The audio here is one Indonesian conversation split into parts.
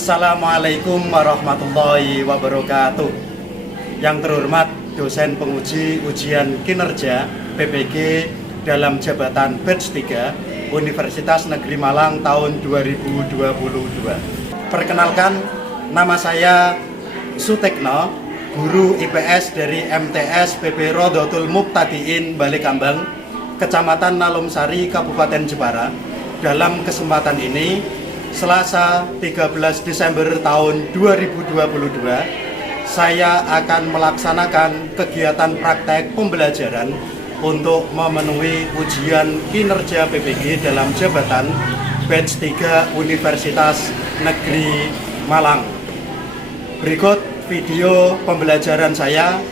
Assalamualaikum warahmatullahi wabarakatuh. Yang terhormat dosen penguji ujian kinerja PPG dalam jabatan batch 3 Universitas Negeri Malang tahun 2022. Perkenalkan, nama saya Sutekno, guru IPS dari MTS PP Rodotul Muqtadiin Balikambang, Kecamatan Nalumsari, Kabupaten Jepara. Dalam kesempatan ini, Selasa 13 Desember tahun 2022, saya akan melaksanakan kegiatan praktek pembelajaran untuk memenuhi ujian kinerja PPG dalam jabatan batch 3 Universitas Negeri Malang. Berikut video pembelajaran saya.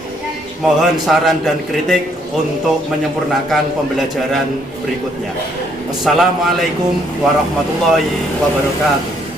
Mohon saran dan kritik untuk menyempurnakan pembelajaran berikutnya. Assalamualaikum warahmatullahi wabarakatuh.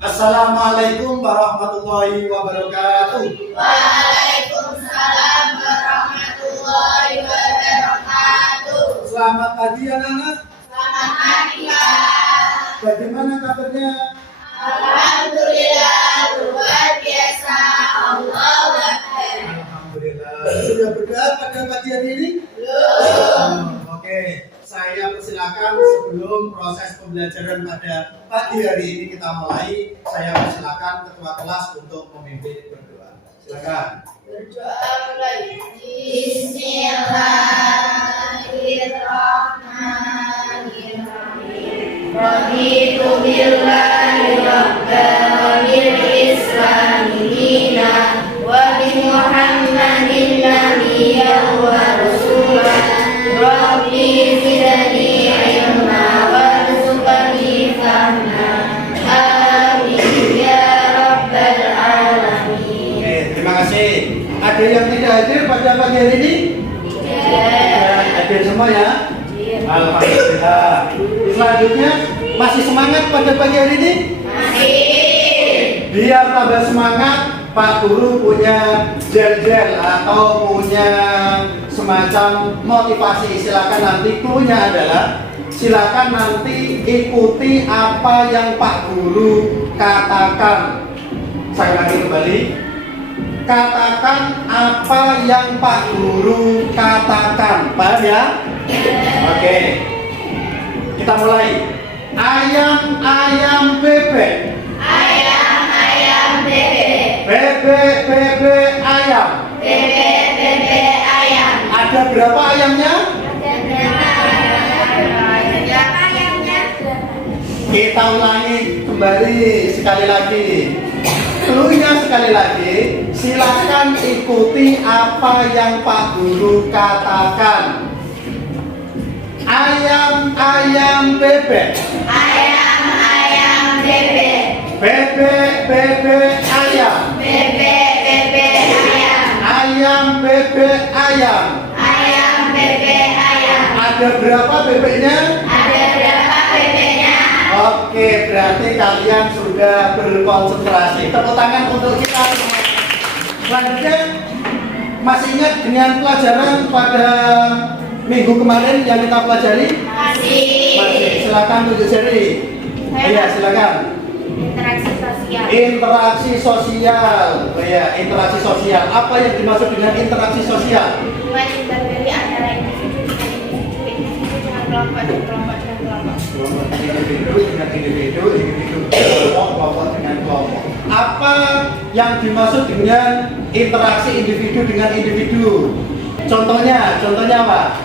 Assalamualaikum warahmatullahi wabarakatuh. Waalaikumsalam warahmatullahi wabarakatuh. Selamat pagi anak-anak. Selamat pagi, Kak. Bagaimana kabarnya? Alhamdulillah, luar biasa. Allahu Akbar. Alhamdulillah. Sudah berdoa pada pagi hari ini? Belum. Oke, saya persilakan sebelum proses pembelajaran pada pagi hari ini kita mulai, saya persilakan ketua kelas untuk memimpin berdoa. Silakan. Berdoa mulai. Bismillahirrahmanirrahim. Raditu billahi rabban wa bil islami dinan wa bi Muhammadin nabiyyan wa rasulan. Rabbi zidni ilma warzuqni fahma. Amin ya rabbal alamin. Oke, terima kasih. Ada yang tidak hadir pada pagi hari ini? Hadir semua ya? Alhamdulillah. Selanjutnya, masih semangat pada pagi hari ini? Masih. Biar tambah semangat, Pak Guru punya gel-gel atau punya semacam motivasi. Silakan nanti cluenya adalah silakan nanti ikuti apa yang Pak Guru katakan. Saya lagi kembali. Katakan apa yang Pak Guru katakan. Paham ya? Oke. Kita mulai. Ayam bebek. Ayam bebek. Bebek ayam. Bebek ayam. Ada berapa ayamnya? Berapa ayamnya? Kita ulangi kembali sekali lagi. Cluenya sekali lagi, silakan ikuti apa yang Pak Guru katakan. Ayam bebek. Ayam bebek. Bebek ayam. Bebek ayam. Ayam bebek ayam. Ayam bebek ayam. Ada berapa bebeknya? Ada berapa bebeknya? Oke, berarti kalian sudah berkonsentrasi. Tepuk tangan untuk kita. Selanjutnya, masih ingat dengan pelajaran pada minggu kemarin yang kita pelajari? Masih. Silakan tunjuk jari. Iya, silakan. Interaksi sosial. Interaksi sosial. Oh iya, interaksi sosial. Apa yang dimaksud dengan interaksi sosial? Hubungan integrasi antara individu dengan kelompok dan kelompok dengan kelompok. Individu dengan individu, kelompok dengan kelompok. Apa yang dimaksud dengan interaksi individu dengan individu? Contohnya apa? Contohnya antara penjual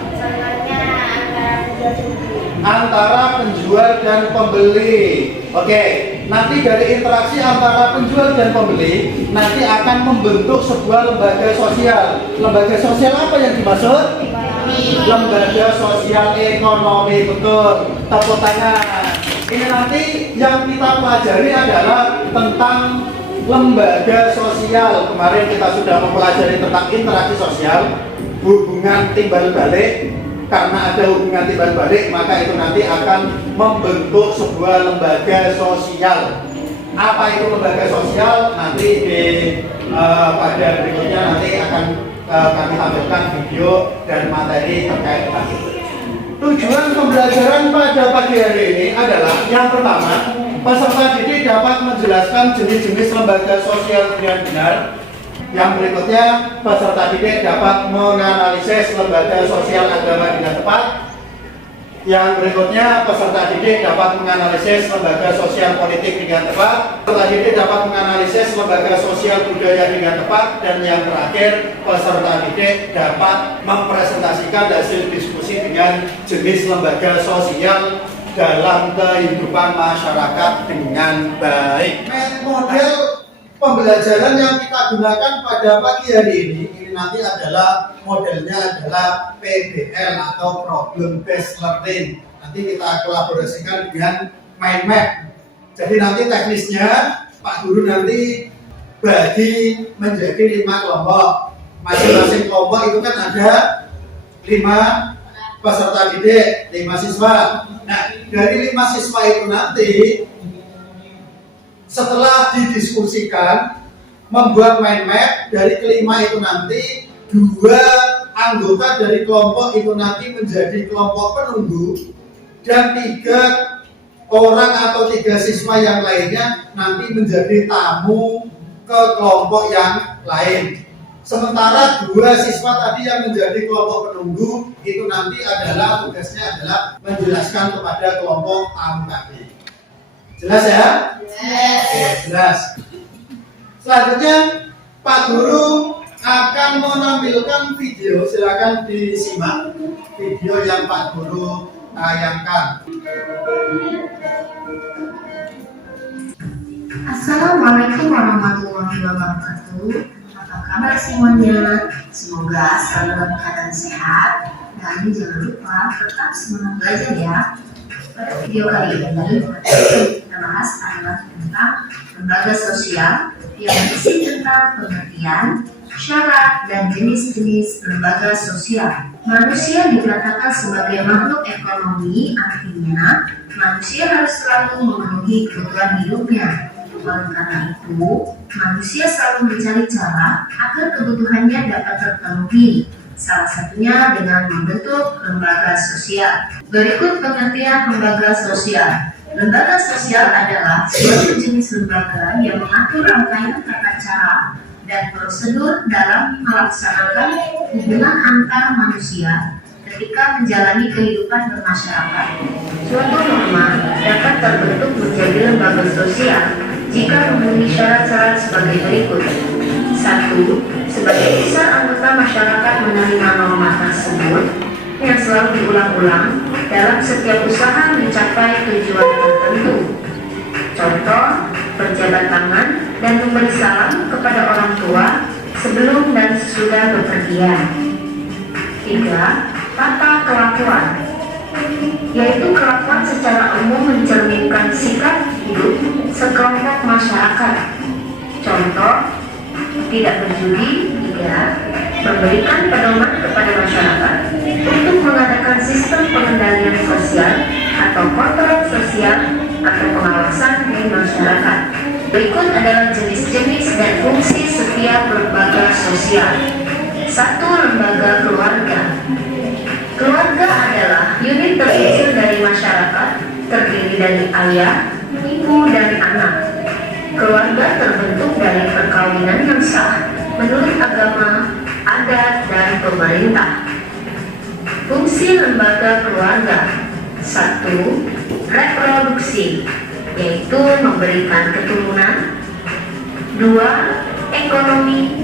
dan pembeli. Antara penjual dan pembeli. Oke, nanti dari interaksi antara penjual dan pembeli nanti akan membentuk sebuah lembaga sosial. Lembaga sosial apa yang dimaksud? Lembaga sosial ekonomi, betul. Tepuk tangan. Ini nanti yang kita pelajari adalah tentang lembaga sosial. Kemarin kita sudah mempelajari tentang interaksi sosial, hubungan timbal balik. Karena ada hubungan timbal balik, maka itu nanti akan membentuk sebuah lembaga sosial. Apa itu lembaga sosial? Nanti di pada berikutnya nanti akan kami tampilkan video dan materi terkait dengan itu. Tujuan pembelajaran pada pagi hari ini adalah yang pertama, peserta didik dapat menjelaskan jenis-jenis lembaga sosial dengan benar. Yang berikutnya, peserta didik dapat menganalisis lembaga sosial agama dengan tepat. Yang berikutnya, peserta didik dapat menganalisis lembaga sosial politik dengan tepat. Peserta didik dapat menganalisis lembaga sosial budaya dengan tepat. Dan yang terakhir, peserta didik dapat mempresentasikan hasil diskusi dengan jenis lembaga sosial dalam kehidupan masyarakat dengan baik. Model pembelajaran yang kita gunakan pada pagi hari ini nanti adalah modelnya adalah PBL atau Problem Based Learning. Nanti kita kolaborasikan dengan mind map. Jadi nanti teknisnya Pak Guru nanti bagi menjadi 5 kelompok. Masing-masing kelompok itu kan ada 5 peserta didik, 5 siswa. Nah, dari 5 siswa itu nanti setelah didiskusikan, membuat mind map, dari kelima itu nanti 2 anggota dari kelompok itu nanti menjadi kelompok penunggu dan 3 orang atau 3 siswa yang lainnya nanti menjadi tamu ke kelompok yang lain. Sementara 2 siswa tadi yang menjadi kelompok penunggu itu nanti adalah tugasnya adalah menjelaskan kepada kelompok tamu tadi. Jelas ya? Yes. Oke, jelas. Selanjutnya Pak Guru akan menampilkan video, silakan disimak video yang Pak Guru tayangkan. Assalamualaikum warahmatullahi wabarakatuh. Apa kabar semuanya? Semoga selalu dalam keadaan sehat dan jangan lupa tetap semangat belajar ya. Pada video kali ini kita bahas adalah tentang lembaga sosial yang berisi tentang pengertian, syarat, dan jenis-jenis lembaga sosial. Manusia dikatakan sebagai makhluk ekonomi, artinya manusia harus selalu memenuhi kebutuhan hidupnya. Oleh karena itu, manusia selalu mencari cara agar kebutuhannya dapat terpenuhi. Salah satunya dengan membentuk lembaga sosial. Berikut pengertian lembaga sosial. Lembaga sosial adalah suatu jenis lembaga yang mengatur rangkaian tata cara dan prosedur dalam melaksanakan hubungan antar manusia ketika menjalani kehidupan bermasyarakat. Suatu norma dapat terbentuk menjadi lembaga sosial jika memenuhi syarat-syarat sebagai berikut. 1. Sebagai besar anggota masyarakat menerima norma tersebut yang selalu diulang-ulang dalam setiap usaha mencapai tujuan tertentu. Contoh, berjabat tangan dan memberi salam kepada orang tua sebelum dan sesudah bepergian. 3. Tata kelakuan, yaitu kelakuan secara umum mencerminkan sikap hidup sekelompok masyarakat. Contoh, tidak berjudi. 3. Memberikan pedoman kepada masyarakat untuk mengadakan sistem pengendalian sosial atau kontrol sosial atau pengawasan di masyarakat. Berikut adalah jenis-jenis dan fungsi setiap lembaga sosial. 1. Lembaga keluarga. Keluarga adalah unit terkecil dari masyarakat, terdiri dari ayah, ibu, dan anak. Keluarga terbentuk dari perkawinan yang sah menurut agama, adat, dan pemerintah. Fungsi lembaga keluarga. 1. Reproduksi, yaitu memberikan keturunan. 2. Ekonomi,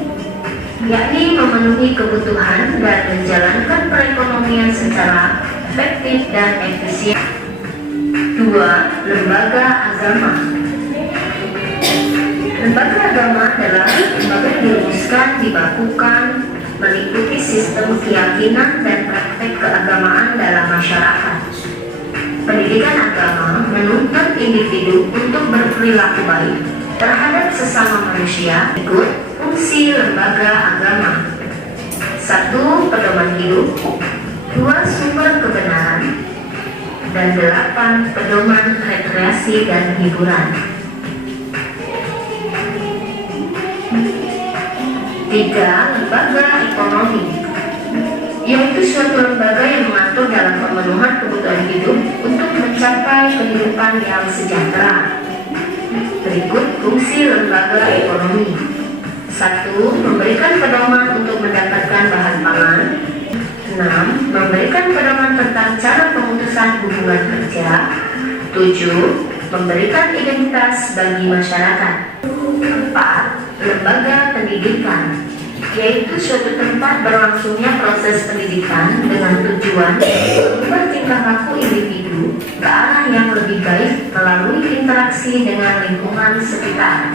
yakni memenuhi kebutuhan dan menjalankan perekonomian secara efektif dan efisien. 2. Lembaga agama, Lembaga agama adalah lembaga yang dirumuskan, dibakukan, mengikuti sistem keyakinan dan praktek keagamaan dalam masyarakat. Pendidikan agama menuntut individu untuk berperilaku baik terhadap sesama manusia. Ikut fungsi lembaga agama: 1. Pedoman hidup, 2. Sumber kebenaran, dan 8. Pedoman rekreasi dan hiburan. 3. Lembaga ekonomi, yaitu suatu lembaga yang mengatur dalam pemenuhan kebutuhan hidup untuk mencapai kehidupan yang sejahtera. Berikut fungsi lembaga ekonomi: 1. Memberikan pedoman untuk mendapatkan bahan pangan. 6. Memberikan pedoman tentang cara pemutusan hubungan kerja. 7. Memberikan identitas bagi masyarakat. 4. Lembaga pendidikan, yaitu suatu tempat berlangsungnya proses pendidikan dengan tujuan mengubah tingkah laku individu ke arah yang lebih baik melalui interaksi dengan lingkungan sekitar.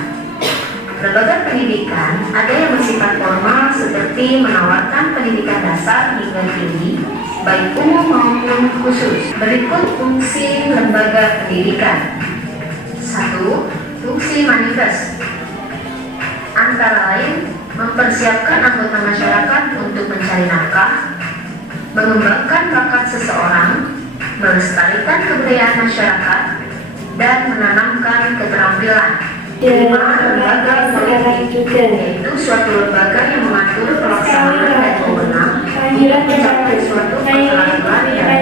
Lembaga pendidikan ada yang bersifat formal seperti menawarkan pendidikan dasar hingga tinggi, baik umum maupun khusus. Berikut fungsi lembaga pendidikan. 1. Fungsi manifest, antara lain mempersiapkan anggota masyarakat untuk mencari nafkah, mengembangkan bakat seseorang, melestarikan kebudayaan masyarakat, dan menanamkan keterampilan. 5. Lembaga politik, yaitu suatu lembaga yang mengatur pelaksanaan dan wewenang untuk mencapai suatu peraturan dan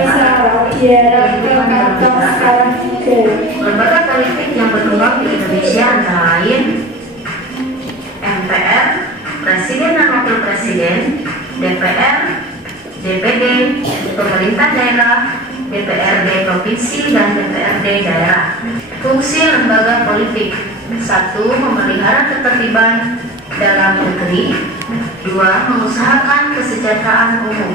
lembaga politik yang berkembang di Indonesia antara lain MPR, Presiden dan Wakil Presiden, DPR, DPD, pemerintah daerah, DPRD provinsi, dan DPRD daerah. Fungsi lembaga politik: 1. Memelihara ketertiban dalam negeri. 2. Mengusahakan kesejahteraan umum.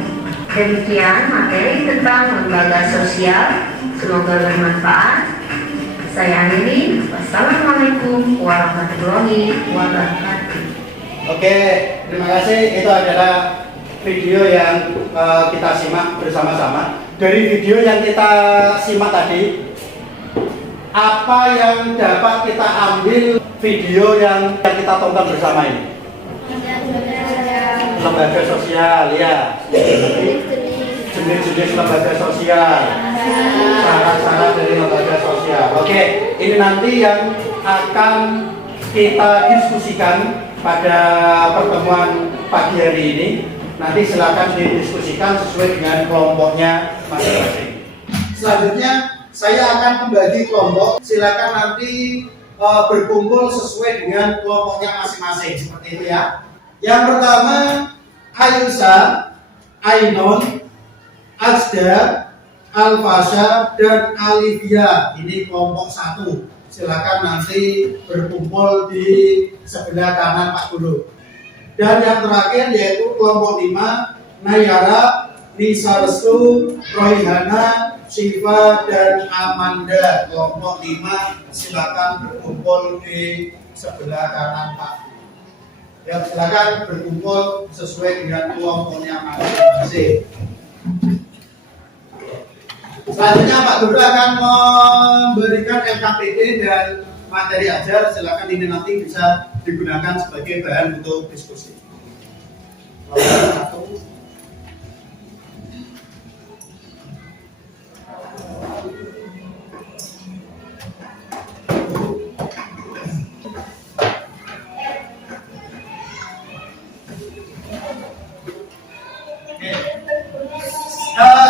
Demikian materi tentang lembaga sosial. Semoga bermanfaat. Saya akhiri. Wassalamualaikum warahmatullahi wabarakatuh. Oke, terima kasih. Itu adalah video yang kita simak bersama-sama. Dari video yang kita simak tadi, apa yang dapat kita ambil video yang kita tonton bersama ini? Lembaga sosial, ya. Jenis-jenis lembaga sosial, syarat-syarat dari lembaga sosial. Oke, ini nanti yang akan kita diskusikan pada pertemuan pagi hari ini. Nanti silakan didiskusikan sesuai dengan kelompoknya masing-masing. Selanjutnya saya akan membagi kelompok. Silakan nanti berkumpul sesuai dengan kelompoknya masing-masing, seperti itu ya. Yang pertama, Ayusa, Ainon, Azda, Alfasha, dan Alivia. Ini kelompok 1. Silakan nanti berkumpul di sebelah kanan Pak Guru. Dan yang terakhir yaitu kelompok 5, Nayara, Nisa Restu, Rohihana, Siva, dan Amanda. Kelompok 5 silakan berkumpul di sebelah kanan Pak Guru. Ya, silakan berkumpul sesuai dengan kelompoknya masing-masing. Selanjutnya Pak Guru akan memberikan LKPD dan materi ajar. Silakan ini nanti bisa digunakan sebagai bahan untuk diskusi.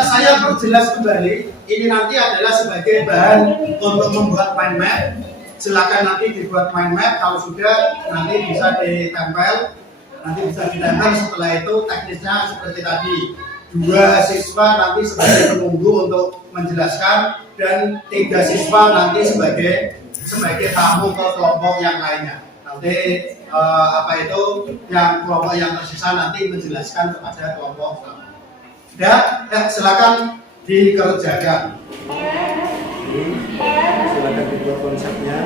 Saya perjelas kembali, ini nanti adalah sebagai bahan untuk membuat mind map. Silakan nanti dibuat mind map, kalau sudah nanti bisa ditempel. Setelah itu teknisnya seperti tadi. 2 siswa nanti sebagai penunggu untuk menjelaskan, dan 3 siswa nanti sebagai tamu ke kelompok yang lainnya. Nanti yang kelompok yang tersisa nanti menjelaskan kepada kelompok lain. Ya, silakan dikerjakan. Silakan dibuat konsepnya.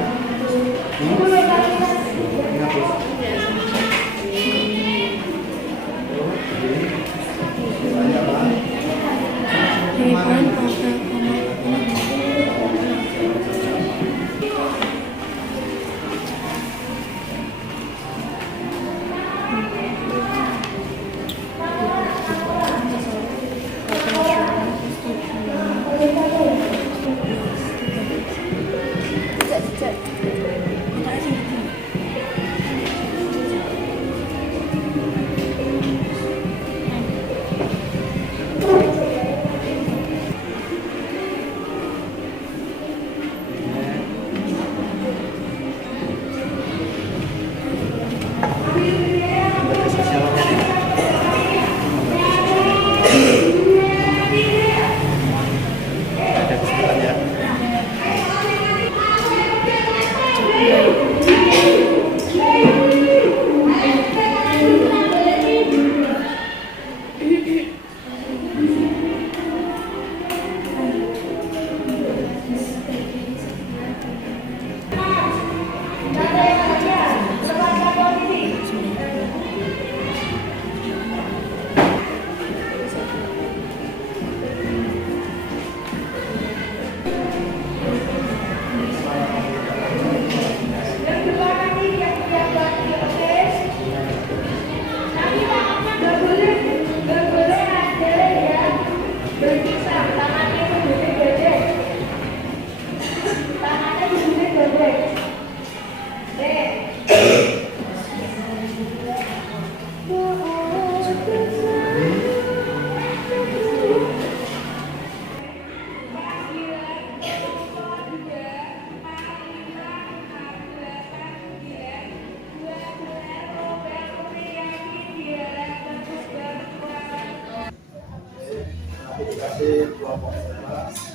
Kasih kelompok 11.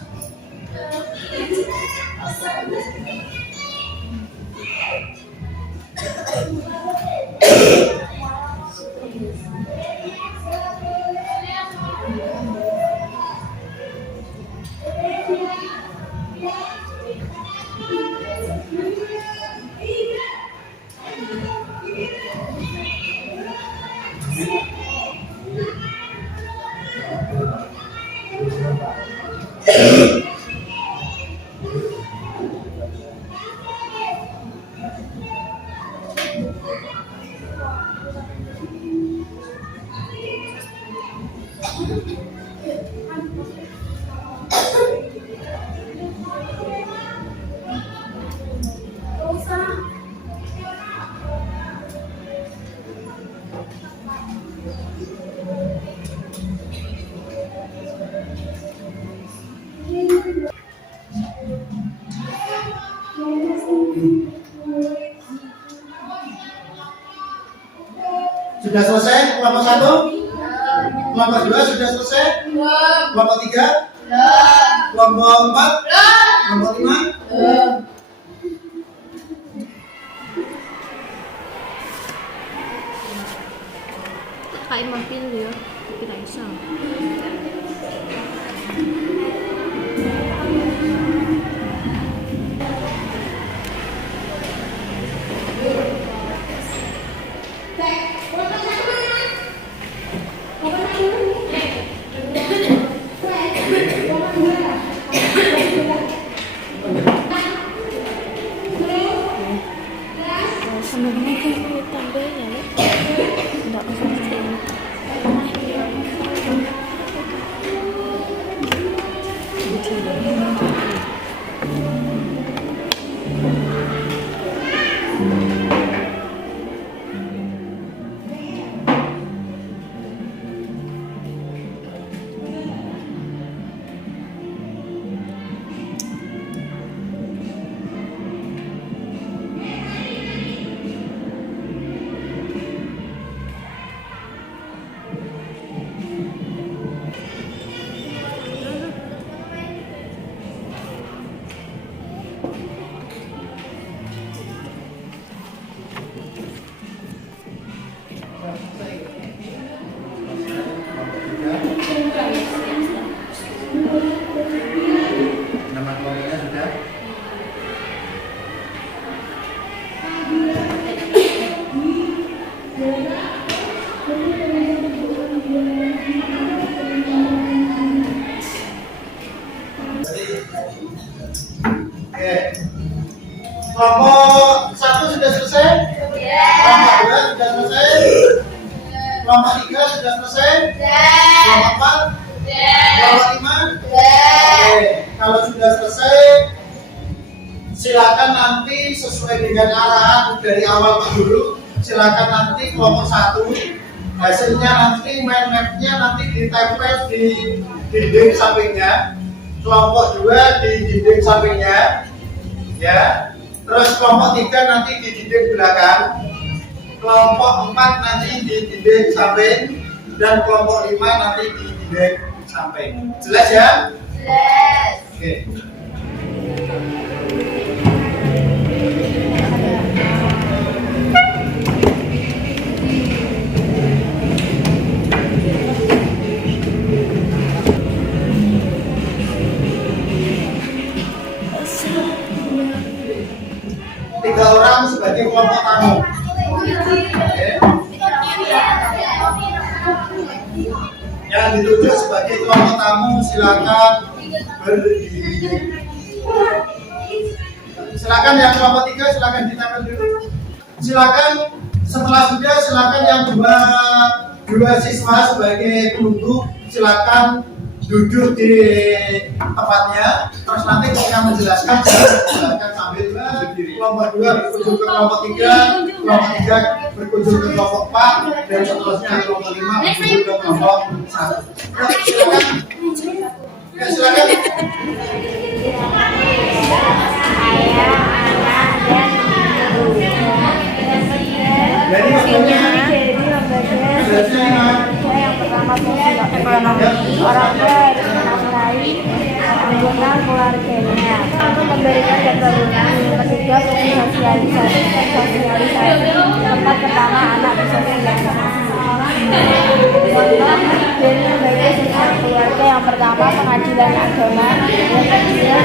Sudah selesai kelompok 1? Kelompok 2 sudah selesai? Kelompok 3? Kelompok 4? Kelompok 5? Kain mampir ya, kita bisa. Sebenarnya kan tambahnya loh, tidak usah ini. Nama kelompoknya sudah? Oke. Kelompok 1 sudah selesai? Kelompok 2 sudah selesai? Kelompok 3 sudah selesai? Kelompok 4? Kelompok 5? Oke. Kalau sudah selesai, silakan nanti sesuai dengan arahan dari awal Pak Guru. Silakan nanti kelompok 1 hasilnya nanti mind mapnya nanti ditempel di dinding sampingnya. Kelompok 2 di dinding sampingnya, ya. Terus kelompok 3 nanti di dinding belakang. Kelompok 4 nanti di dinding samping dan kelompok 5 nanti di dinding samping. Jelas ya? Jelas. Oke. Tiga orang sebagai kelompok tamu. Yang dituju sebagai kelompok tamu silakan berdiri. Silakan yang kelompok 3 silakan ditempel dulu. Silakan setelah sudah silakan yang dua siswa sebagai penunggu silakan duduk di tempatnya. Terus nanti kalau menjelaskan sambil berdiri. Kelompok 2 berkunjung ke kelompok 3, kelompok 3 berkunjung ke kelompok 4 dan seterusnya kelompok 5 berkunjung ke kelompok 1. Silakan. Ya, silakan. Jadi maksudnya yang pertama sosial ekonomi. Orang tua harus menafkahi anggota keluarganya untuk memberikan keturunan. Ketiga, sosialisasi tempat pertama anak bersosialisasi. Contoh dari berbagai sosial keluarga. Yang pertama pengadilan agama, yang kedua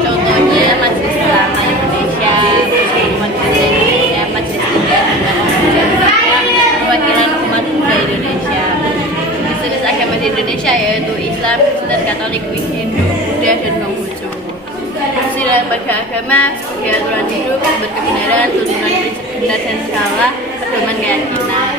contohnya Majelis Ulama Indonesia, Majelis Perwakilan Umat Buddha Indonesia, Majelis Agama di Indonesia yaitu Islam, Kristen, Katolik, Hindu, Buddha, dan Konghucu. Sila beragama sebagai aturan hidup, sumber kebenaran, turunan prinsip benar dan salah, pedoman keyakinan.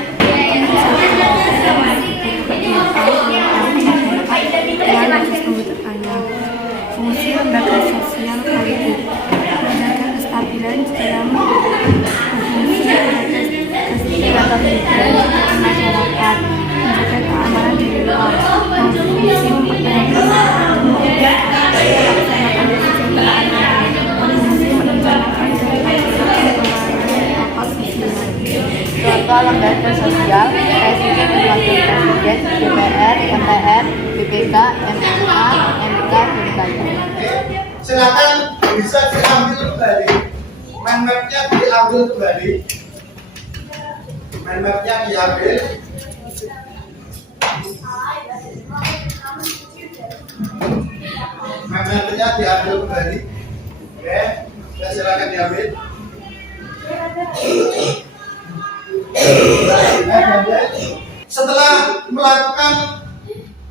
Fungsi lembaga sosial politik menjaga kestabilan dalam berfungsi sebagai kesepakatan hidup masyarakat, menjaga keamanan di luar, berfungsi mempertahankan melaksanakan kesejahteraan, berfungsi merencanakan Contoh lembaga sosial, Presiden dan Wakil Presiden, DPR, MPR, BPK, MNA, MK, dan lainnya. Silakan bisa diambil kembali. Mind map-nya diambil kembali. Mind map-nya diambil. Mind map-nya diambil kembali. Oke, ya, silakan diambil. Setelah melakukan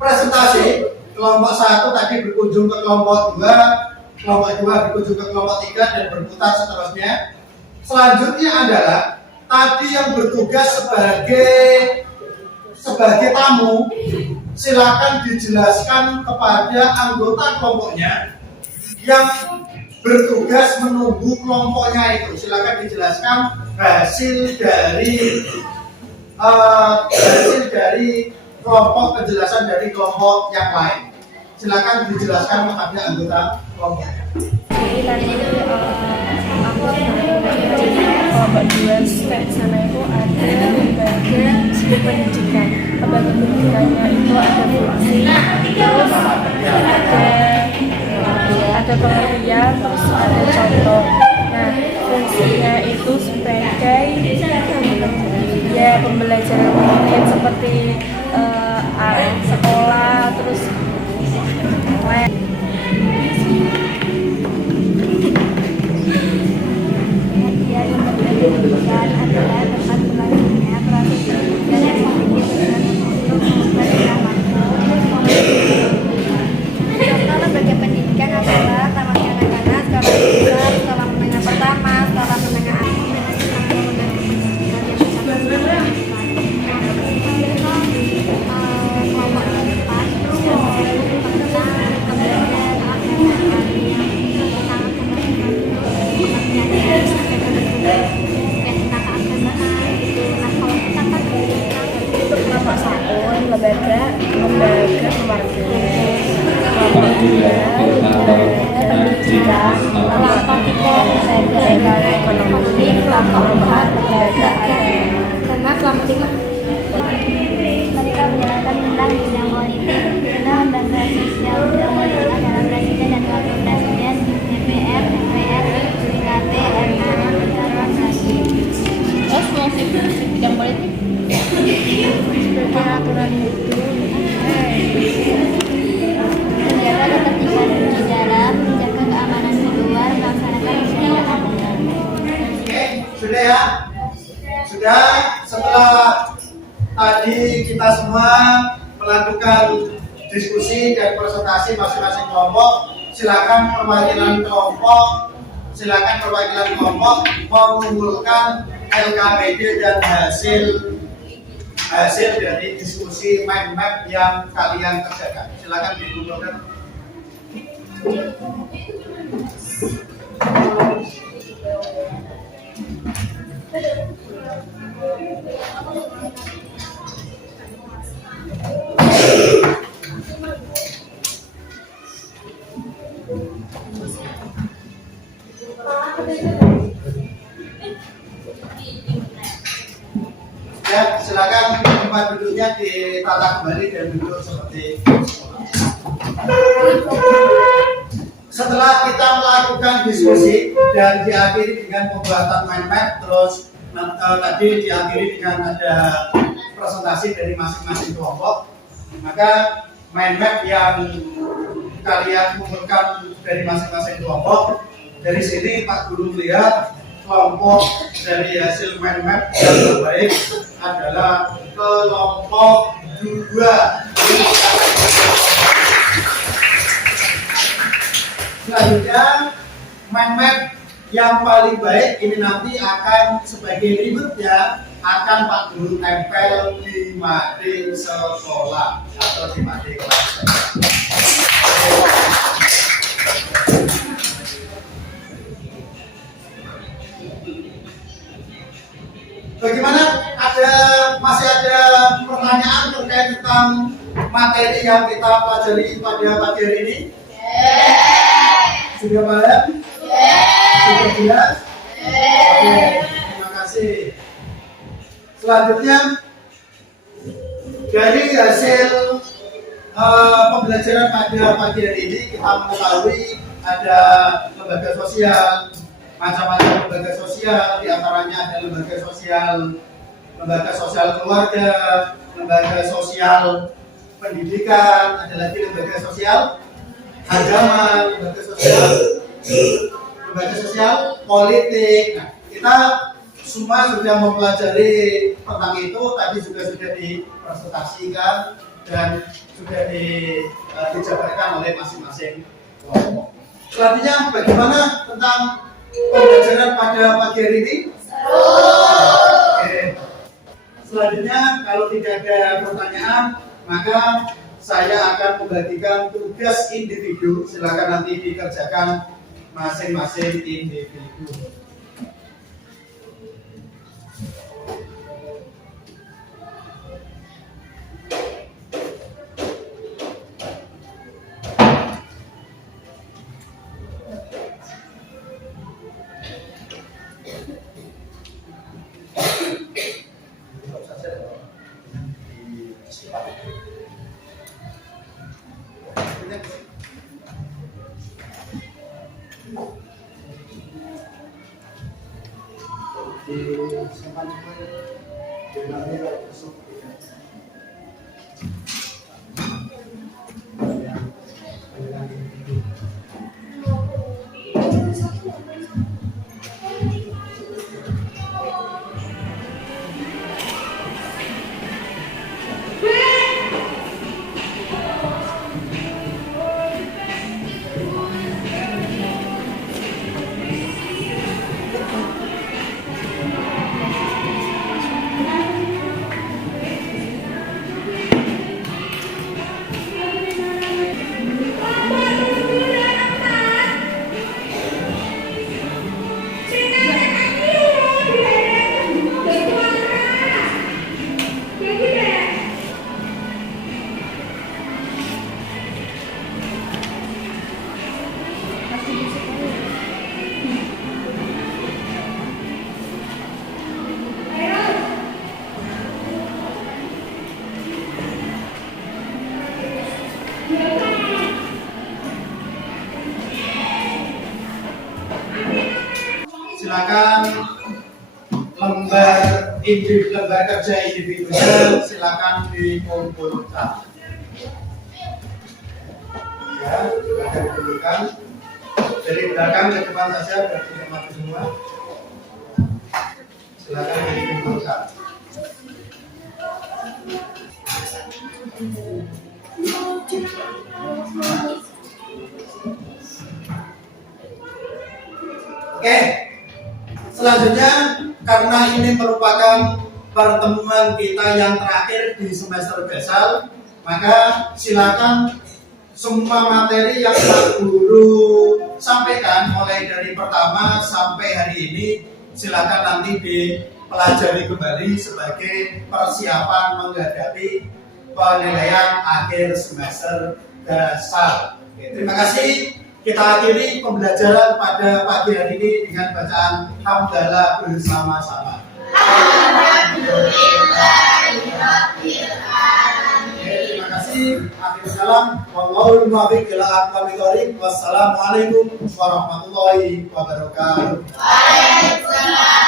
presentasi, kelompok 1 tadi berkunjung ke kelompok 2, kelompok 2 berkunjung ke kelompok 3 dan berputar seterusnya. Selanjutnya adalah tadi yang bertugas sebagai tamu, silakan dijelaskan kepada anggota kelompoknya yang bertugas menunggu kelompoknya itu. Silakan dijelaskan hasil dari kelompok, penjelasan dari kelompok yang lain. Silakan dijelaskan kepada anggota kelompoknya. Jadi tadi kelompok 2 di sana itu ada lembaga pendidikan. bagi pendidikannya itu ada fungsi, terus ada pengertian, terus ada contoh. Nah, fungsinya itu sebagai ya pembelajaran rutin seperti sekolah, terus les. Kemudian lembaga pendidikan adalah tempat belajarnya proses pendidikan yang memiliki tujuan untuk mengubah perilaku. Contoh lembaga pendidikan adalah taman kanak-kanak, sekolah dasar, sekolah menengah pertama, sekolah menengah atas, dan lembaga pendidikan yang bersama-sama. Kelompok keempat tentang keberadaan lembaga keluarga, pendidikan, kelompok kita lembaga ekonomi, kelompok 4 lembaga karena kelompok 5 mereka menjelaskan tentang bidang politik, tentang lembaga sosial, bidang politik adalah presiden dan wakil presiden, DPR, MPR, JKT, MA, dan organisasi. Oh, fungsi bidang politik Sebagai aturan itu Menjaga ketertiban di dalam, menjaga keamanan di luar, melaksanakan ibadah aturan. Oke, sudah ya? Sudah. Setelah tadi kita semua melakukan diskusi dan presentasi masing-masing kelompok, silakan perwakilan kelompok mengumpulkan LKPD dan hasil dari diskusi mind map yang kalian kerjakan. Silakan dikumpulkan. Ya, silakan tempat duduknya ditata kembali dan duduk seperti semula. Setelah kita melakukan diskusi dan diakhiri dengan pembuatan mind map, terus tadi diakhiri dengan ada presentasi dari masing-masing kelompok, maka mind map yang kalian kumpulkan dari masing-masing kelompok, dari sini Pak Guru melihat kelompok dari hasil mind map yang terbaik adalah kelompok 2. Selanjutnya mind map yang paling baik ini nanti akan sebagai ribut ya, akan Pak Guru tempel di mading sekolah atau di mading kelas. Bagaimana? Masih ada pertanyaan terkait tentang materi yang kita pelajari pada pagi hari ini? Sudah paham? Sudah jelas? Oke, terima kasih. Selanjutnya, dari hasil pembelajaran pada pagi hari ini kita mengetahui ada lembaga sosial, macam-macam lembaga sosial, diantaranya ada lembaga sosial keluarga, lembaga sosial pendidikan, ada lagi lembaga sosial agama, lembaga sosial politik. Nah, kita semua sudah mempelajari tentang itu, tadi juga sudah dipresentasikan dan sudah dijabarkan oleh masing-masing kelompok. Selanjutnya, bagaimana tentang pembelajaran pada pagi hari ini? Oke. Selanjutnya, kalau tidak ada pertanyaan, maka saya akan membagikan tugas individu. Silakan nanti dikerjakan masing-masing individu. simpan semua biar nanti kalau besok tidak. Silakan lembar kerja individual silakan dikumpulkan. Ya, silakan dikumpulkan. Dari belakang ke depan saja biar tidak mati semua. Silakan dikumpulkan. Oke. Selanjutnya, karena ini merupakan pertemuan kita yang terakhir di semester besar, maka silakan semua materi yang Pak Guru sampaikan mulai dari pertama sampai hari ini silakan nanti dipelajari kembali sebagai persiapan menghadapi penilaian akhir semester besar. Oke, terima kasih. Kita akhiri pembelajaran pada pagi hari ini dengan bacaan hamdalah bersama-sama. Terima kasih. Akhir salam. Wallahul muwaffiq ila aqwamit thoriq. Wassalamualaikum warahmatullahi wabarakatuh. Waalaikumsalam.